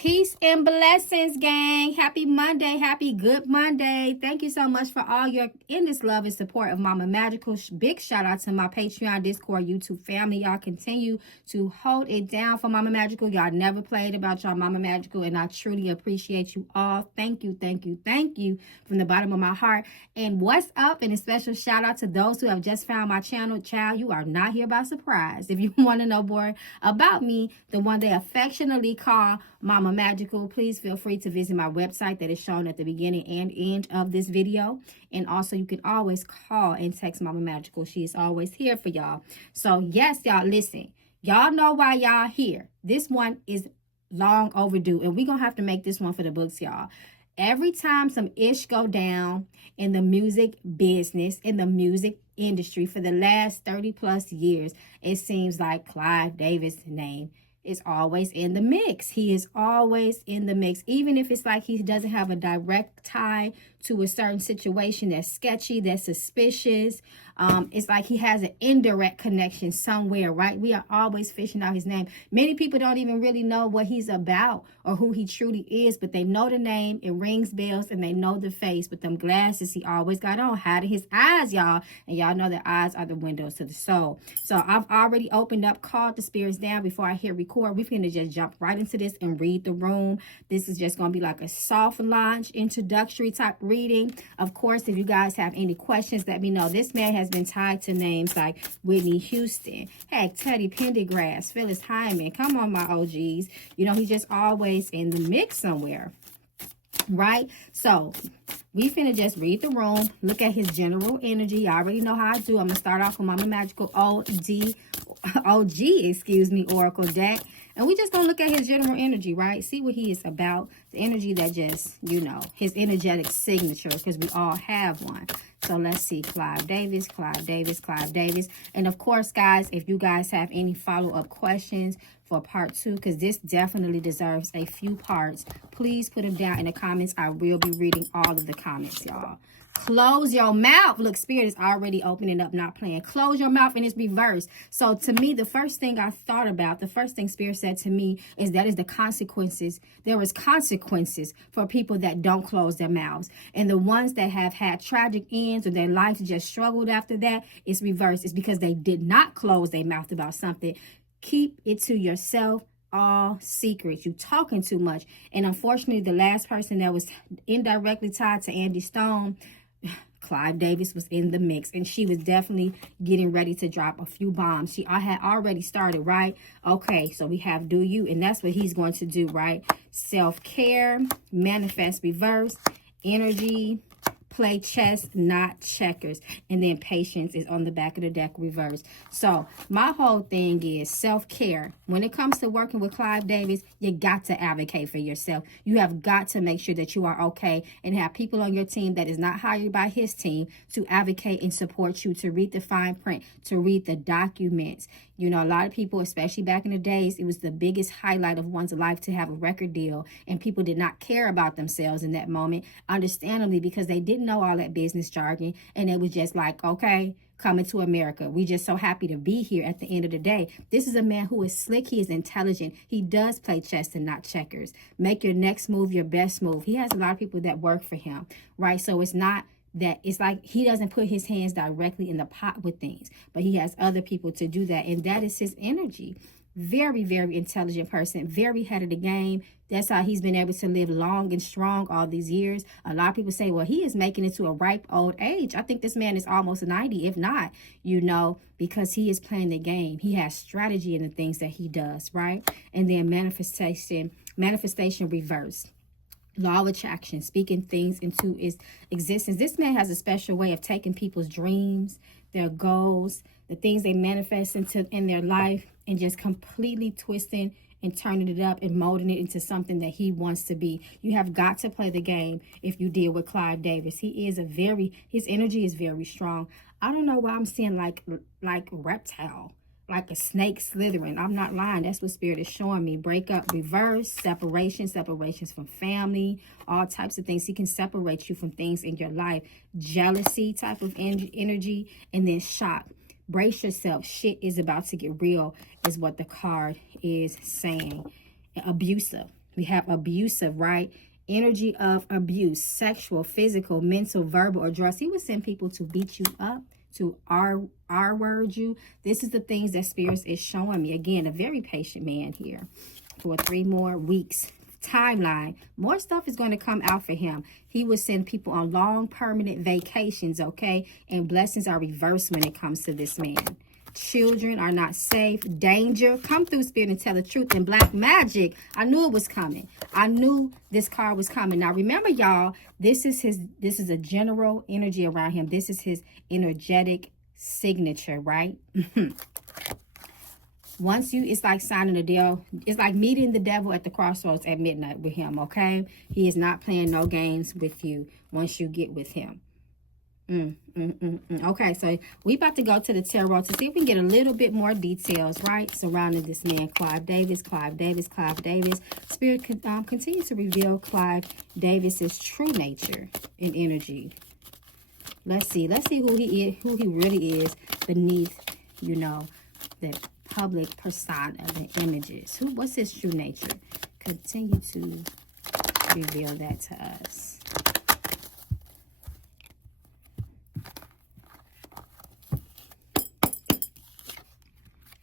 Peace and blessings, gang. Happy Monday. Happy good Monday. Thank you so much for all your endless love and support of Mama Magical. Big shout out to my Patreon, Discord, YouTube family. Y'all continue to hold it down for Mama Magical. Y'all never played about y'all Mama Magical, and I truly appreciate you all. Thank you, thank you, thank you from the bottom of my heart. And what's up? And a special shout out to those who have just found my channel. Child, you are not here by surprise. If you want to know more about me, the one they affectionately call Mama Magical, please feel free to visit my website that is shown at the beginning and end of this video. And also you can always call and text Mama Magical. She is always here for y'all. So yes, y'all, listen. Y'all know why y'all here. This one is long overdue, and we're gonna have to make this one for the books, y'all. Every time some ish go down in the music business, in the music industry for the last 30 plus years, it seems like Clive Davis' name is always in the mix. He is always in the mix, even if it's like he doesn't have a direct tie to a certain situation that's sketchy, that's suspicious. It's like he has an indirect connection somewhere, right? We are always fishing out his name. Many people don't even really know what he's about or who he truly is, but they know the name, it rings bells, and they know the face with them glasses he always got on, hiding his eyes, y'all. And y'all know that eyes are the windows to the soul. So I've already opened up, called the spirits down before I hit record. We're going to just jump right into this and read the room. This is just going to be like a soft launch, introductory type reading. Of course, if you guys have any questions, let me know. This man has been tied to names like Whitney Houston, heck, Teddy Pendergrass, Phyllis Hyman. Come on, my OGs. You know, he's just always in the mix somewhere, right? So we finna just read the room, look at his general energy. You already know how I do. I'm gonna start off with Mama Magical OG, Oracle deck. And we just gonna look at his general energy, right? See what he is about. The energy that just, you know, his energetic signature, because we all have one. So let's see, Clive Davis, Clive Davis, Clive Davis. And of course, guys, if you guys have any follow-up questions for part 2, because this definitely deserves a few parts, please put them down in the comments. I will be reading all of the comments, y'all. Close your mouth. Look, Spirit is already opening up, not playing. Close your mouth, and it's reversed. So to me, the first thing I thought about, the first thing Spirit said to me is that is the consequences. There is consequences for people that don't close their mouths. And the ones that have had tragic ends or their life just struggled after that, it's reversed. It's because they did not close their mouth about something. Keep it to yourself. All secrets. You talking too much. And unfortunately, the last person that was indirectly tied to Andy Stone, Clive Davis, was in the mix, and she was definitely getting ready to drop a few bombs. I had already started, right? Okay, so we have do you, and that's what he's going to do, right? Self-care, manifest reverse, energy, play chess, not checkers. And then patience is on the back of the deck reverse. So my whole thing is self-care. When it comes to working with Clive Davis, you got to advocate for yourself. You have got to make sure that you are okay and have people on your team that is not hired by his team to advocate and support you, to read the fine print, to read the documents. You know, a lot of people, especially back in the days, it was the biggest highlight of one's life to have a record deal, and people did not care about themselves in that moment, understandably, because they didn't know all that business jargon, and it was just like, okay, coming to America. We just so happy to be here at the end of the day. This is a man who is slick. He is intelligent. He does play chess and not checkers. Make your next move your best move. He has a lot of people that work for him, right? So it's not that it's like he doesn't put his hands directly in the pot with things, but he has other people to do that, and that is his energy. Very, very intelligent person, very head of the game. That's how he's been able to live long and strong all these years. A lot of people say, well, he is making it to a ripe old age. I think this man is almost 90, if not, you know, because he is playing the game. He has strategy in the things that he does, right? And then manifestation reverse. Law of attraction, speaking things into its existence. This man has a special way of taking people's dreams, their goals, the things they manifest in their life, and just completely twisting and turning it up and molding it into something that he wants to be. You have got to play the game if you deal with Clive Davis. He is his energy is very strong. I don't know why I'm seeing like reptile, like a snake slithering. I'm not lying. That's what Spirit is showing me. Breakup, reverse, separations from family, all types of things. He can separate you from things in your life. Jealousy type of energy, and then shock. Brace yourself. Shit is about to get real is what the card is saying. Abusive. We have abusive, right? Energy of abuse, sexual, physical, mental, verbal, or drugs. He would send people to beat you up, to R-word you. This is the things that Spirits is showing me. Again, a very patient man here for 3 more weeks. Timeline. More stuff is going to come out for him. He would send people on long permanent vacations, okay? And blessings are reversed when it comes to this man. Children are not safe. Danger. Come through, Spirit, and tell the truth. And black magic. I knew it was coming. I knew this card was coming. Now remember, y'all, this is a general energy around him. This is his energetic signature, right? Once it's like signing a deal. It's like meeting the devil at the crossroads at midnight with him, okay? He is not playing no games with you once you get with him. Okay, so we about to go to the tarot to see if we can get a little bit more details, right, surrounding this man, Clive Davis, Clive Davis, Clive Davis. Spirit continue to reveal Clive Davis's true nature and energy. Let's see who he really is beneath, you know, the public persona, the images. What's his true nature? Continue to reveal that to us.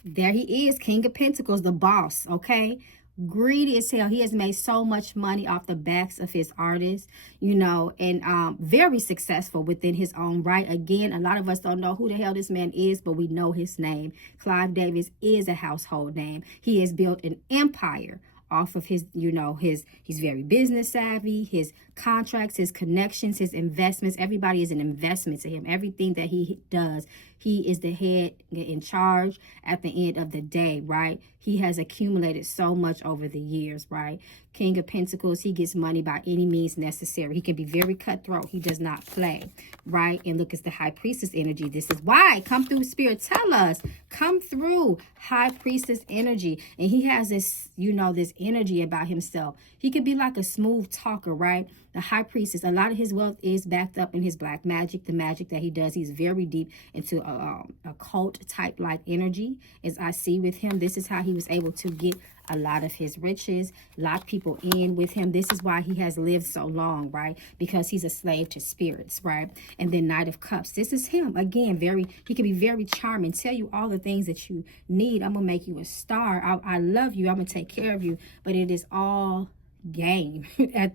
There he is, King of Pentacles, the boss, okay? Greedy as hell. He has made so much money off the backs of his artists, you know, and very successful within his own right. Again, a lot of us don't know who the hell this man is, but we know his name. Clive Davis is a household name. He has built an empire off of his, you know, he's very business savvy, his contracts, his connections, his investments. Everybody is an investment to him. Everything that he does, he is the head in charge at the end of the day, right? He has accumulated so much over the years, right? King of Pentacles, he gets money by any means necessary. He can be very cutthroat. He does not play, right? And look, it's the High Priestess energy. This is why. Come through, Spirit. Tell us. Come through, High Priestess energy. And he has this, you know, this energy about himself. He could be like a smooth talker, right? The High Priestess, a lot of his wealth is backed up in his black magic, the magic that he does. He's very deep into a cult type like energy, as I see with him. This is how he was able to get a lot of his riches, lock people in with him. This is why he has lived so long, right? Because he's a slave to spirits, right? And then Knight of Cups. This is him. Again, he can be very charming, tell you all the things that you need. I'm going to make you a star. I love you. I'm going to take care of you. But it is all game,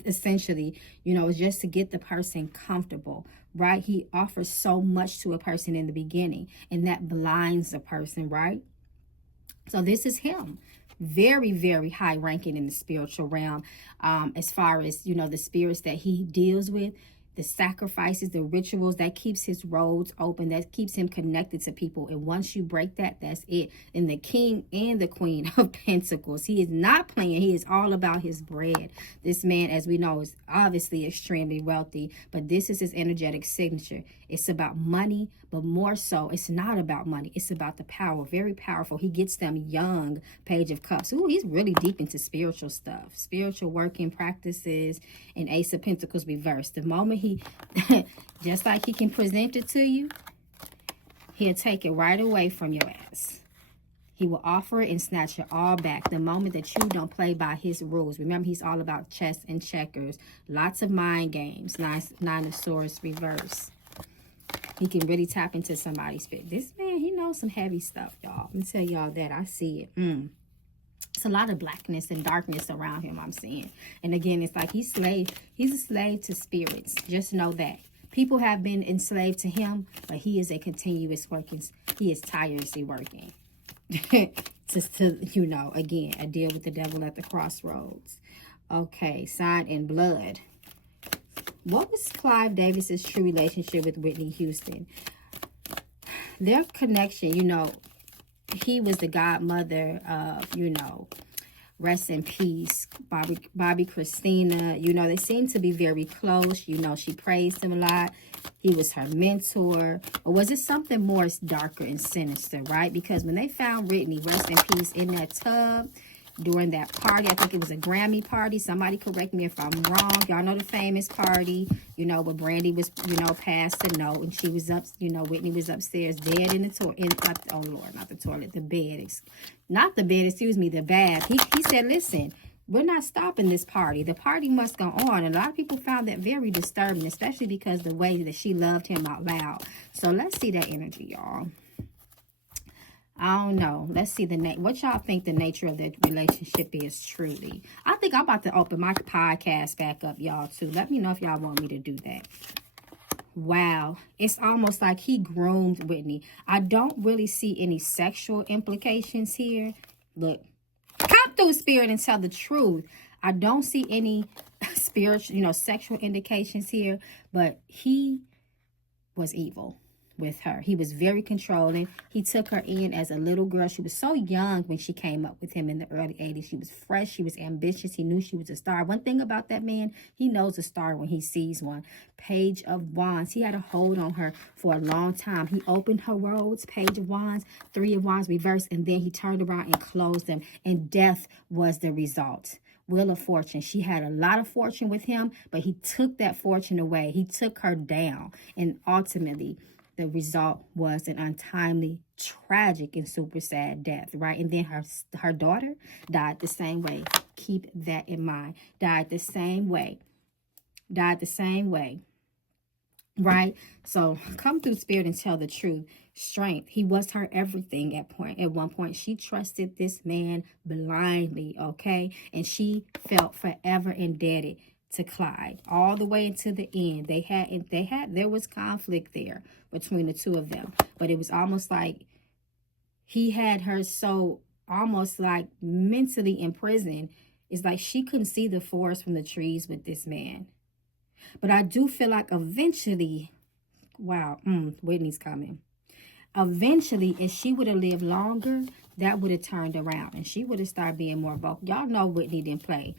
essentially, you know, just to get the person comfortable, right? He offers so much to a person in the beginning, and that blinds the person, right? So this is him. Very, very high ranking in the spiritual realm, as far as, you know, the spirits that he deals with, the sacrifices, the rituals, that keeps his roads open, that keeps him connected to people. And once you break that, that's it. And the King and the Queen of Pentacles, he is not playing. He is all about his bread. This man, as we know, is obviously extremely wealthy, but this is his energetic signature. It's about money, but more so, it's not about money. It's about the power. Very powerful. He gets them young. Page of Cups. Ooh, he's really deep into spiritual stuff. Spiritual working practices, and Ace of Pentacles reversed. The moment he, just like he can present it to you, he'll take it right away from your ass. He will offer it and snatch it all back the moment that you don't play by his rules. Remember, he's all about chess and checkers. Lots of mind games. Nine of Swords reverse. He can really tap into somebody's spirit. This man, he knows some heavy stuff, y'all. Let me tell y'all that. I see it. It's a lot of blackness and darkness around him, I'm seeing. And again, it's like he's a slave to spirits. Just know that. People have been enslaved to him, but he is a continuous working. He is tirelessly working. to, you know, again, a deal with the devil at the crossroads. Okay, Sign in Blood. What was Clive Davis's true relationship with Whitney Houston? Their connection, you know, he was the godmother of, you know, rest in peace, Bobby Christina. You know, they seem to be very close. You know, she praised him a lot. He was her mentor. Or was it something more darker and sinister, right? Because when they found Whitney, rest in peace, in that tub during that party, I think it was a Grammy party. Somebody correct me if I'm wrong. Y'all know the famous party, you know, where Brandy was, you know, passed a note, and she was up, you know, Whitney was upstairs dead in the toilet. Oh Lord, not the toilet, the bed. Not the bed, excuse me, the bath. He said, listen, we're not stopping this party. The party must go on. And a lot of people found that very disturbing, especially because the way that she loved him out loud. So let's see that energy, y'all. I don't know. Let's see what y'all think the nature of the relationship is truly. I think I'm about to open my podcast back up, y'all, too. Let me know if y'all want me to do that. Wow. It's almost like he groomed Whitney. I don't really see any sexual implications here. Look. Come through, Spirit, and tell the truth. I don't see any spiritual, sexual indications here, but he was evil with her. He was very controlling. He took her in as a little girl. She was so young when she came up with him in the early 80s. She was fresh. She was ambitious. He knew she was a star. One thing about that man, he knows a star when he sees one. Page of Wands. He had a hold on her for a long time. He opened her roads, Page of Wands, Three of Wands reversed, and then he turned around and closed them, and death was the result. Wheel of Fortune. She had a lot of fortune with him, but he took that fortune away. He took her down, and ultimately the result was an untimely, tragic, and super sad death, right? And then her daughter died the same way. Keep that in mind. Died the same way. Died the same way. Right? So come through, Spirit, and tell the truth. Strength. He was her everything at one point. She trusted this man blindly, okay? And she felt forever indebted to Clyde all the way into the end. There was conflict there between the two of them, but it was almost like he had her so almost like mentally imprisoned. It's like she couldn't see the forest from the trees with this man. But I do feel like eventually, wow, Whitney's coming. Eventually, if she would have lived longer, that would have turned around and she would have started being more vocal. Y'all know Whitney didn't play.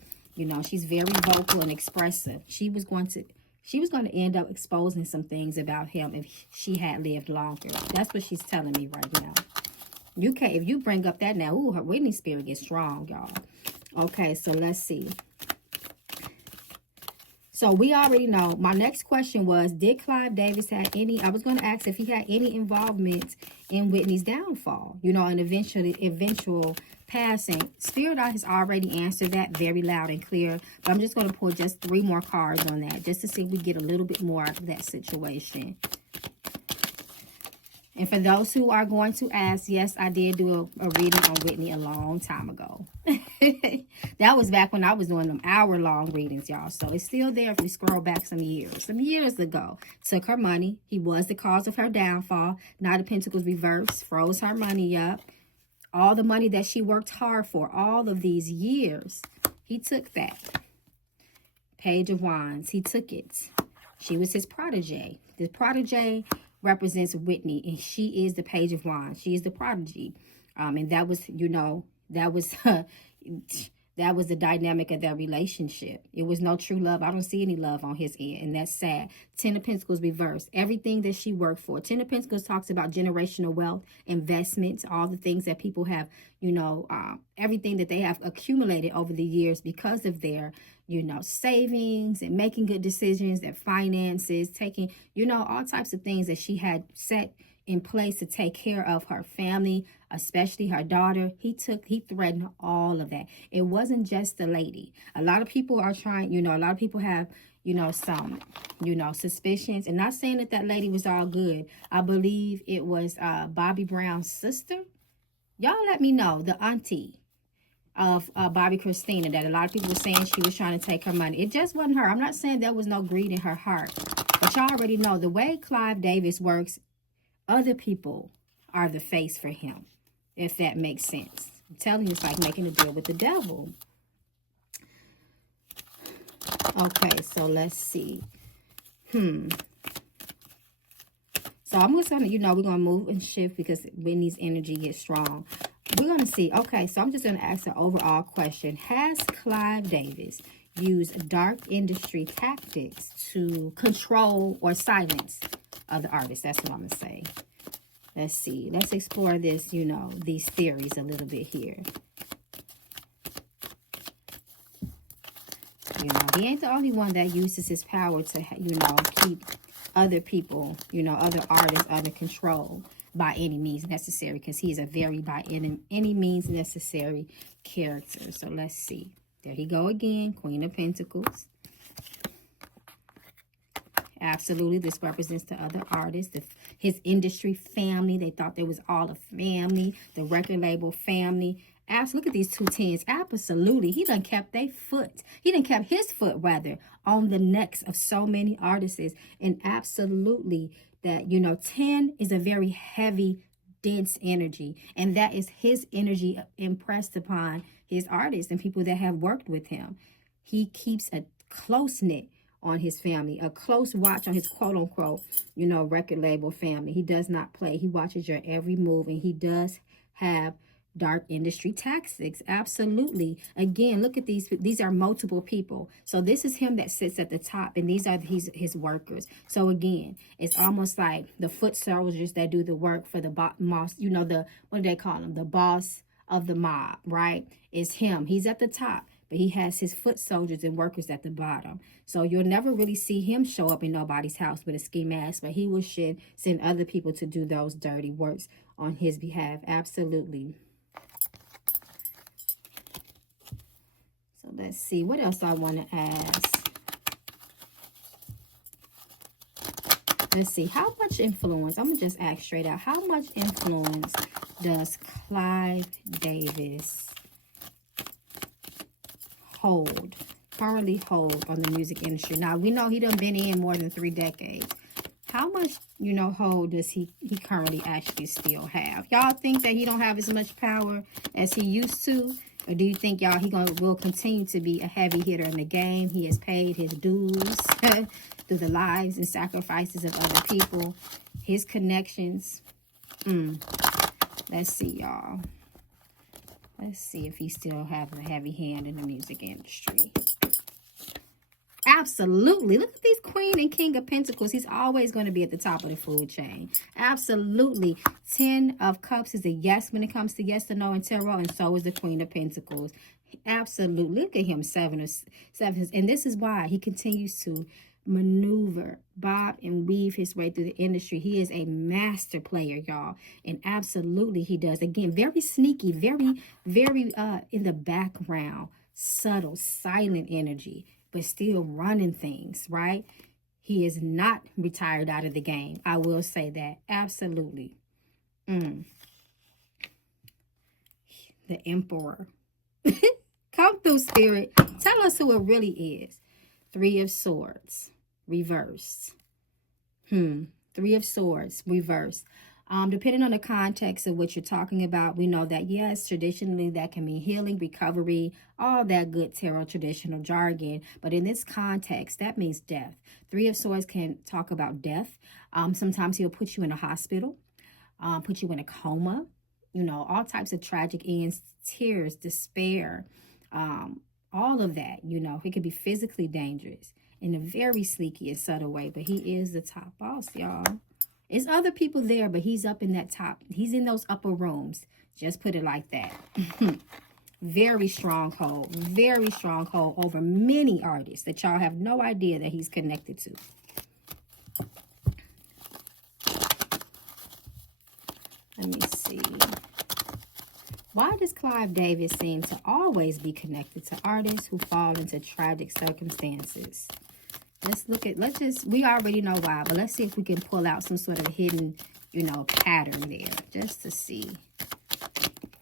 She's very vocal and expressive. She was going to end up exposing some things about him if she had lived longer. That's what she's telling me right now. If you bring up that now, her Whitney spirit gets strong, y'all. Okay, so let's see. So we already know. My next question was, did Clive Davis have any, I was going to ask if he had any involvement in Whitney's downfall, and eventual passing. Spirit has already answered that very loud and clear. But I'm just going to pull just 3 more cards on that, just to see if we get a little bit more of that situation. And for those who are going to ask, yes, I did do a reading on Whitney a long time ago. That was back when I was doing them hour-long readings, y'all. So it's still there if we scroll back some years ago. Took her money. He was the cause of her downfall. Knight of Pentacles reversed, froze her money up. All the money that she worked hard for all of these years, he took that. Page of Wands, he took it. She was his protege. The protege represents Whitney, and she is the Page of Wands. She is the prodigy. And that was, that was the dynamic of their relationship. It was no true love. I don't see any love on his end, and that's sad. 10 of Pentacles reversed. Everything that she worked for. 10 of Pentacles talks about generational wealth, investments, all the things that people have, everything that they have accumulated over the years because of their, savings and making good decisions, their finances, taking, all types of things that she had set in place to take care of her family, especially her daughter. He threatened all of that. It wasn't just the lady. A lot of people are trying, a lot of people have, some, suspicions. And not saying that lady was all good. I believe it was Bobby Brown's sister. Y'all let me know, the auntie of Bobby Christina, that a lot of people were saying she was trying to take her money. It just wasn't her. I'm not saying there was no greed in her heart. But y'all already know the way Clive Davis works, other people are the face for him, if that makes sense. I'm telling you, it's like making a deal with the devil. Okay, so let's see. So I'm just going to, we're going to move and shift because Whitney's energy gets strong. We're going to see. Okay, so I'm just going to ask an overall question. Has Clive Davis used dark industry tactics to control or silence other artists? That's what I'm going to say. Let's see. Let's explore this, these theories a little bit here. He ain't the only one that uses his power to, keep other people, other artists under control by any means necessary, because he is a very by any means necessary character. So let's see. There he go again. Queen of Pentacles. Absolutely. This represents the other artists, his industry family. They thought they was all a family, the record label family. Look at these two tens. Absolutely. He done kept their foot. He done kept his foot, rather, on the necks of so many artists. And absolutely that, you know, 10 is a very heavy, dense energy. And that is his energy impressed upon his artists and people that have worked with him. He keeps a close-knit on his family, a close watch on his quote-unquote, you know, record label family. He does not play. He watches your every move, and he does have dark industry tactics. Absolutely. Again, look at these. These are multiple people. So this is him that sits at the top, and these are his workers. So again, it's almost like the foot soldiers that do the work for the boss, you know, what do they call him? The boss of the mob, right? It's him. He's at the top, but he has his foot soldiers and workers at the bottom. So you'll never really see him show up in nobody's house with a ski mask, but he will send other people to do those dirty works on his behalf. Absolutely. So let's see what else I want to ask. Let's see, how much influence, I'm going to just ask straight out, how much influence does Clive Davis currently hold on the music industry? Now, we know he done been in more than 3 decades. How much, you know, hold does he currently actually still have? Y'all think that he don't have as much power as he used to? Or do you think, y'all, will continue to be a heavy hitter in the game? He has paid his dues through the lives and sacrifices of other people. His connections. Let's see, y'all. Let's see if he still has a heavy hand in the music industry. Absolutely. Look at these Queen and King of Pentacles. He's always going to be at the top of the food chain. Absolutely. 10 of Cups is a yes when it comes to yes or no in tarot, and so is the Queen of Pentacles. Absolutely. Look at him, 7 of sevens. And this is why he continues to maneuver, bob, and weave his way through the industry. He is a master player, y'all. And absolutely he does. Again, very sneaky, very in the background, subtle, silent energy, but still running things, right? He is not retired out of the game. I will say that. Absolutely. The Emperor. Come through, Spirit. Tell us who it really is. 3 of Swords. Reversed. 3 of Swords. Reversed. Depending on the context of what you're talking about, we know that, yes, traditionally that can mean healing, recovery, all that good tarot traditional jargon. But in this context, that means death. 3 of Swords can talk about death. Sometimes he'll put you in a hospital, put you in a coma, you know, all types of tragic ends, tears, despair, all of that, you know. He could be physically dangerous in a very sneaky and subtle way, but he is the top boss, y'all. There's other people there, but he's up in that top. He's in those upper rooms. Just put it like that. Very strong hold over many artists that y'all have no idea that he's connected to. Let me see. Why does Clive Davis seem to always be connected to artists who fall into tragic circumstances? We already know why, but let's see if we can pull out some sort of hidden, you know, pattern there, just to see.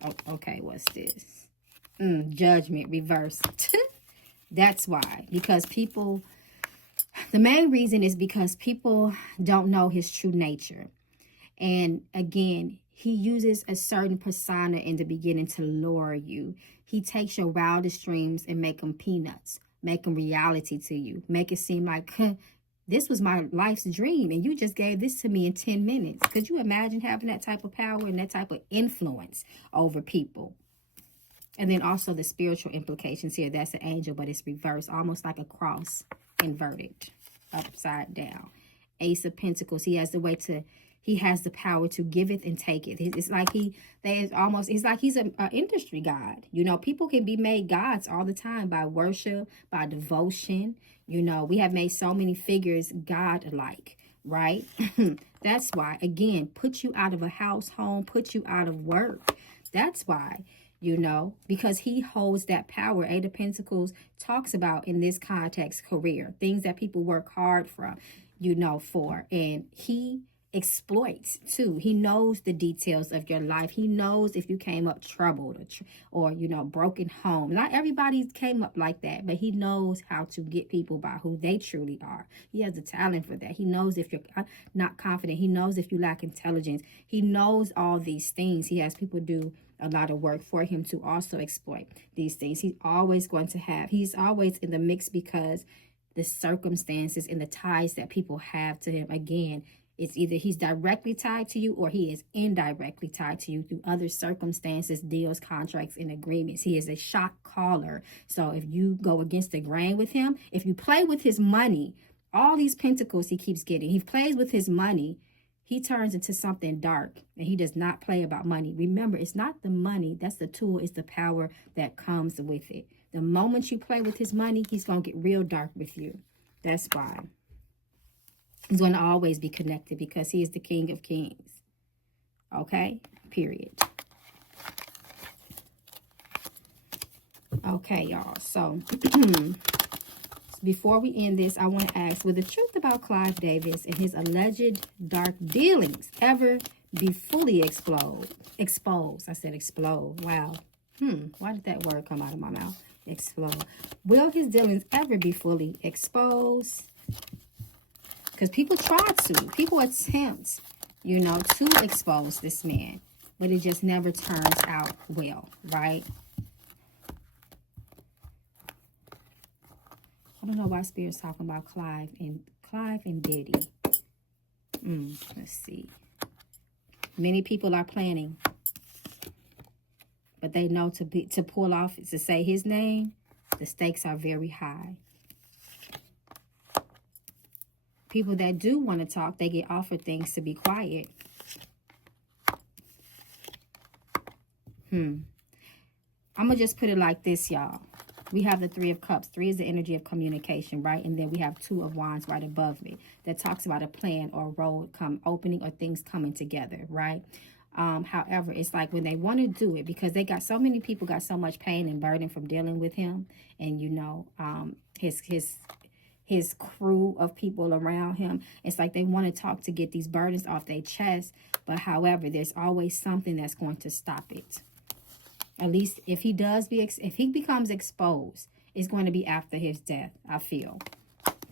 Oh, okay, what's this? Judgment reversed. That's why, because people, the main reason is because people don't know his true nature. And again, he uses a certain persona in the beginning to lure you. He takes your wildest dreams and make them peanuts. Make them reality to you. Make it seem like, this was my life's dream, and you just gave this to me in 10 minutes. Could you imagine having that type of power and that type of influence over people? And then also the spiritual implications here. That's an angel, but it's reversed, almost like a cross, inverted, upside down. Ace of Pentacles. He has the power to give it and take it. It's like he's an industry god. You know, people can be made gods all the time by worship, by devotion. You know, we have made so many figures God-like, right? That's why, again, put you out of a house, home, put you out of work. That's why, you know, because he holds that power. Eight of Pentacles talks about, in this context, career, things that people work hard from, you know, for. And he exploits too. He knows the details of your life. He knows if you came up troubled or you know, broken home. Not everybody came up like that, but he knows how to get people by who they truly are. He has a talent for that. He knows if you're not confident. He knows if you lack intelligence. He knows all these things. He has people do a lot of work for him to also exploit these things. He's always in the mix, because the circumstances and the ties that people have to him, again, it's either he's directly tied to you or he is indirectly tied to you through other circumstances, deals, contracts, and agreements. He is a shot caller. So if you go against the grain with him, if you play with his money, all these pentacles he keeps getting, he plays with his money, he turns into something dark, and he does not play about money. Remember, it's not the money, that's the tool, it's the power that comes with it. The moment you play with his money, he's going to get real dark with you. That's why. He's going to always be connected, because he is the King of Kings. Okay? Period. Okay, y'all. So, before we end this, I want to ask, will the truth about Clive Davis and his alleged dark dealings ever be fully exposed? I said explode. Wow. Why did that word come out of my mouth? Explode. Will his dealings ever be fully exposed? Because people attempt, you know, to expose this man, but it just never turns out well, right? I don't know why Spirit's talking about Clive and Diddy. Let's see. Many people are planning, but they know to pull off, to say his name, the stakes are very high. People that do want to talk, they get offered things to be quiet. I'm going to just put it like this, y'all. We have the Three of Cups. 3 is the energy of communication, right? And then we have 2 of Wands right above it that talks about a plan or a road opening or things coming together, right? However, it's like when they want to do it, because they got so many people got so much pain and burden from dealing with him, and you know, his crew of people around him. It's like they want to talk to get these burdens off their chest, but however, there's always something that's going to stop it. At least if he becomes exposed, it's going to be after his death, I feel.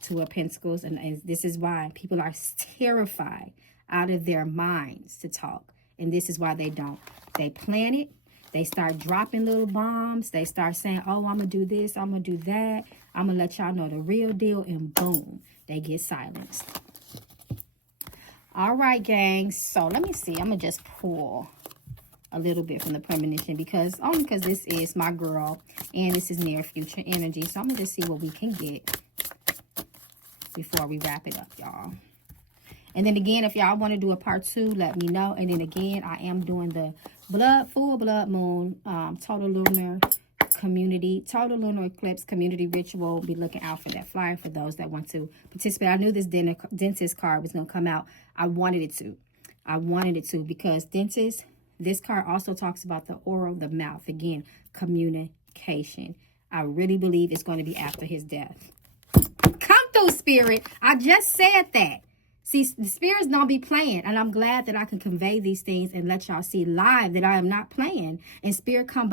2 of Pentacles, and this is why people are terrified out of their minds to talk, and this is why they don't. They plan it. They start dropping little bombs. They start saying, oh, I'm going to do this. I'm going to do that. I'm going to let y'all know the real deal. And boom, they get silenced. All right, gang. So let me see. I'm going to just pull a little bit from the premonition, because this is my girl and this is near future energy. So I'm going to just see what we can get before we wrap it up, y'all. And then again, if y'all want to do a part 2, let me know. And then again, I am doing the full blood moon, total lunar eclipse community ritual. Be looking out for that flyer for those that want to participate. I knew this dentist card was going to come out. I wanted it to because dentist, this card also talks about the oral, the mouth. Again, communication. I really believe it's going to be after his death. Come through, Spirit. I just said that. See, the spirits don't be playing, and I'm glad that I can convey these things and let y'all see live that I am not playing. And Spirit come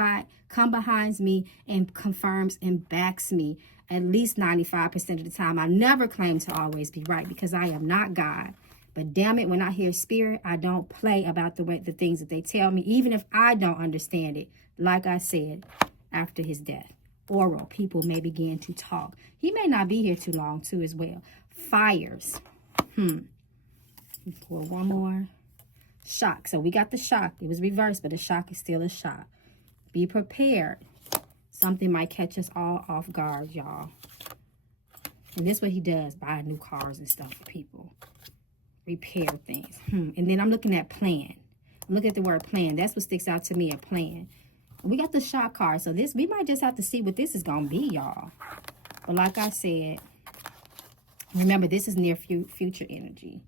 behind me and confirms and backs me at least 95% of the time. I never claim to always be right, because I am not God. But damn it, when I hear Spirit, I don't play about the things that they tell me, even if I don't understand it. Like I said, after his death, oral, people may begin to talk. He may not be here too long, too, as well. Fires. Pour one more. Shock. So we got the shock. It was reversed, but the shock is still a shock. Be prepared. Something might catch us all off guard, y'all. And this is what he does. Buy new cars and stuff for people. Repair things. And then I'm looking at plan. Look at the word plan. That's what sticks out to me, a plan. We got the shock card. So this, we might just have to see what this is going to be, y'all. But like I said, remember, this is near future energy.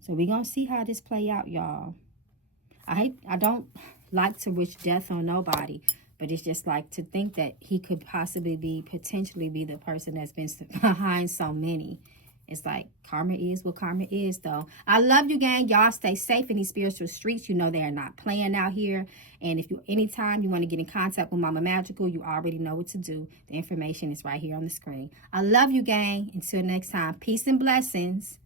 So we're going to see how this play out, y'all. like to wish death on nobody. But it's just like to think that he could possibly be, potentially be the person that's been behind so many. It's like karma is what karma is, though. I love you, gang. Y'all stay safe in these spiritual streets. You know they are not playing out here. And if you, anytime you want to get in contact with Mama Magical, you already know what to do. The information is right here on the screen. I love you, gang. Until next time, peace and blessings.